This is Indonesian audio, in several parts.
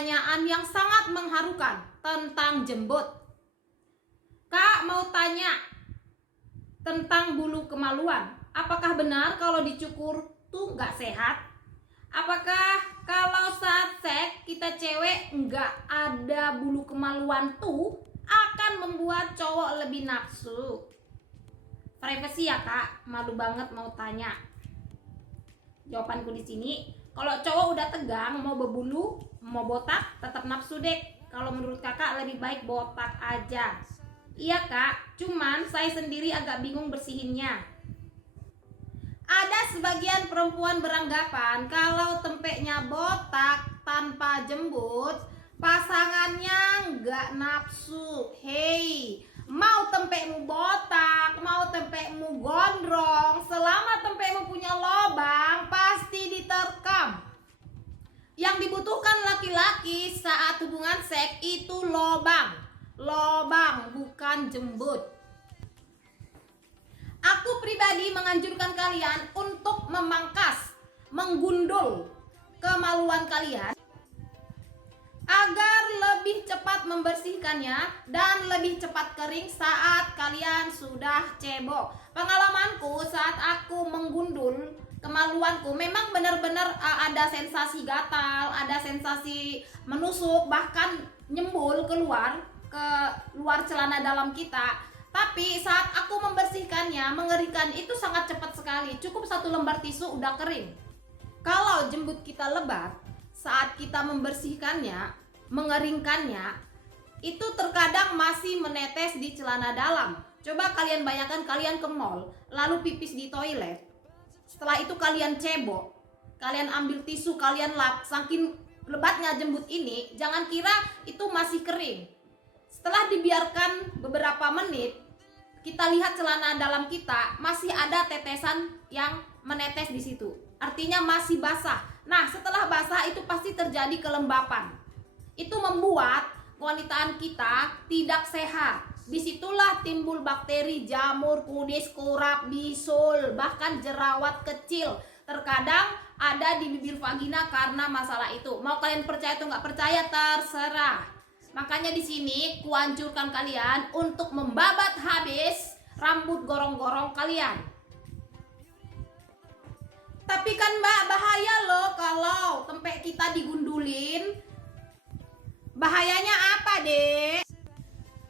pertanyaan yang sangat mengharukan tentang jembut. Kak mau tanya tentang bulu kemaluan. Apakah benar kalau dicukur tuh nggak sehat? Apakah kalau saat seks kita cewek nggak ada bulu kemaluan tuh akan membuat cowok lebih nafsu? Privasi ya kak, malu banget mau tanya. Jawabanku di sini, kalau cowok udah tegang mau berbulu, mau botak, tetap nafsu deh. Kalau menurut kakak lebih baik botak aja. Iya kak, cuman saya sendiri agak bingung bersihinnya. Ada sebagian perempuan beranggapan kalau tempeknya botak tanpa jembut, pasangannya nggak nafsu. Hei, mau tempekmu botak, mau tempekmu gondrong, selama tempekmu punya lobang, pasti diterkam. Yang dibutuhkan laki-laki saat hubungan seks itu lobang. Lobang, bukan jembut. Aku pribadi menganjurkan kalian untuk memangkas, menggundul kemaluan kalian agar lebih cepat membersihkannya dan lebih cepat kering saat kalian sudah cebok. Pengalamanku saat aku menggundul kemaluanku memang benar-benar ada sensasi gatal, ada sensasi menusuk, bahkan nyembul keluar ke luar celana dalam kita. Tapi saat aku membersihkannya, mengeringkan itu sangat cepat sekali. Cukup 1 lembar tisu udah kering. Kalau jembut kita lebat, saat kita membersihkannya, mengeringkannya, itu terkadang masih menetes di celana dalam. Coba kalian bayangkan kalian ke mall, lalu pipis di toilet. Setelah itu kalian cebok, kalian ambil tisu, kalian lap. Saking lebatnya jembut ini, jangan kira itu masih kering. Setelah dibiarkan beberapa menit, kita lihat celana dalam kita masih ada tetesan yang menetes di situ. Artinya masih basah. Nah, setelah basah itu pasti terjadi kelembapan. Itu membuat kewanitaan kita tidak sehat. Disitulah timbul bakteri, jamur, kudis, kurap, bisul, bahkan jerawat kecil. Terkadang ada di bibir vagina karena masalah itu. Mau kalian percaya atau nggak percaya, terserah. Makanya di sini kuanjurkan kalian untuk membabat habis rambut gorong-gorong kalian. Tapi kan mbak, bahaya loh kalau tempek kita digundulin. Bahayanya apa dek?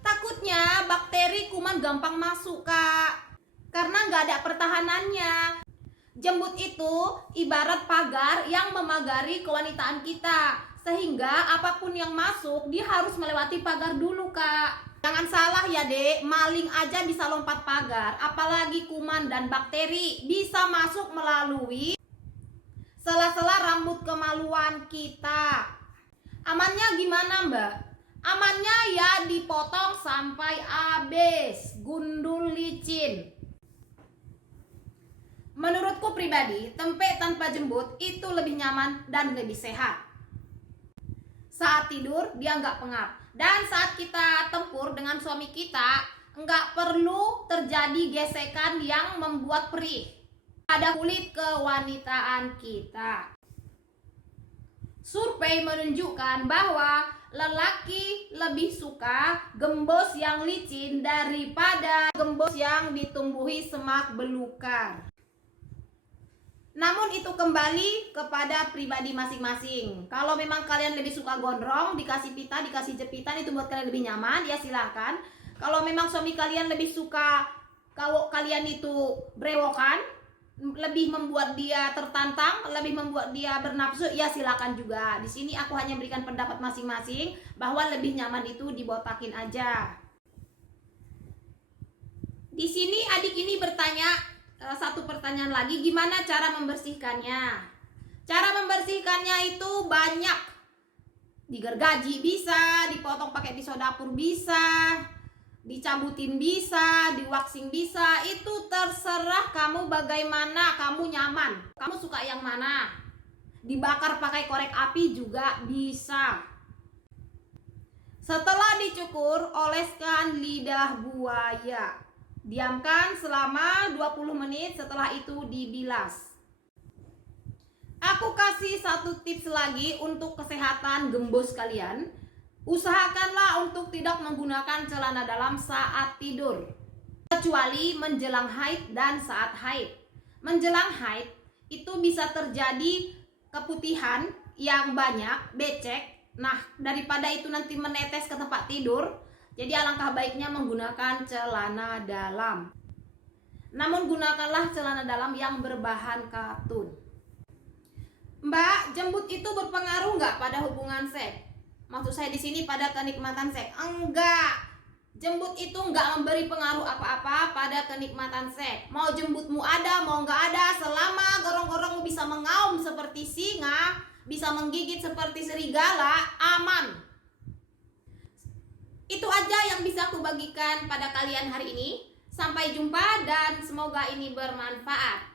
Takutnya bakteri kuman gampang masuk kak, karena nggak ada pertahanannya. Jembut itu ibarat pagar yang memagari kewanitaan kita, sehingga apapun yang masuk dia harus melewati pagar dulu kak. Jangan salah ya dek, maling aja bisa lompat pagar, apalagi kuman dan bakteri bisa masuk melalui sela-sela rambut kemaluan kita. Amannya gimana mbak? Amannya ya dipotong sampai habis, gundul licin. Menurutku pribadi, tempek tanpa jembut itu lebih nyaman dan lebih sehat. Saat tidur dia nggak pengap, dan saat kita tempur dengan suami kita nggak perlu terjadi gesekan yang membuat perih pada kulit kewanitaan kita. Survei menunjukkan bahwa lelaki lebih suka gembos yang licin daripada gembos yang ditumbuhi semak belukar. Namun itu kembali kepada pribadi masing-masing. Kalau memang kalian lebih suka gondrong, dikasih pita, dikasih jepitan, itu buat kalian lebih nyaman, ya silahkan. Kalau memang suami kalian lebih suka kalau kalian itu brewokan, lebih membuat dia tertantang, lebih membuat dia bernafsu, ya silakan juga. Di sini aku hanya berikan pendapat masing-masing bahwa lebih nyaman itu dibotakin aja. Di sini adik ini bertanya satu pertanyaan lagi, gimana cara membersihkannya? Cara membersihkannya itu banyak. Digergaji bisa, dipotong pakai pisau dapur bisa, dicabutin bisa, di-waxing bisa. Itu terserah kamu bagaimana kamu nyaman. Kamu suka yang mana? Dibakar pakai korek api juga bisa. Setelah dicukur, oleskan lidah buaya. Diamkan selama 20 menit, setelah itu dibilas. Aku kasih satu tips lagi untuk kesehatan gembos kalian. Usahakanlah untuk tidak menggunakan celana dalam saat tidur, kecuali menjelang haid dan saat haid. Menjelang haid itu bisa terjadi keputihan yang banyak, becek. Nah, daripada itu nanti menetes ke tempat tidur, jadi alangkah baiknya menggunakan celana dalam. Namun gunakanlah celana dalam yang berbahan katun. Mbak, jembut itu berpengaruh nggak pada hubungan seks? Maksud saya di sini pada kenikmatan seks? Enggak. Jembut itu nggak memberi pengaruh apa-apa pada kenikmatan seks. Mau jembutmu ada, mau nggak ada, selama gorong-gorongmu bisa mengaum seperti singa, bisa menggigit seperti serigala, aman. Itu aja yang bisa aku bagikan pada kalian hari ini. Sampai jumpa dan semoga ini bermanfaat.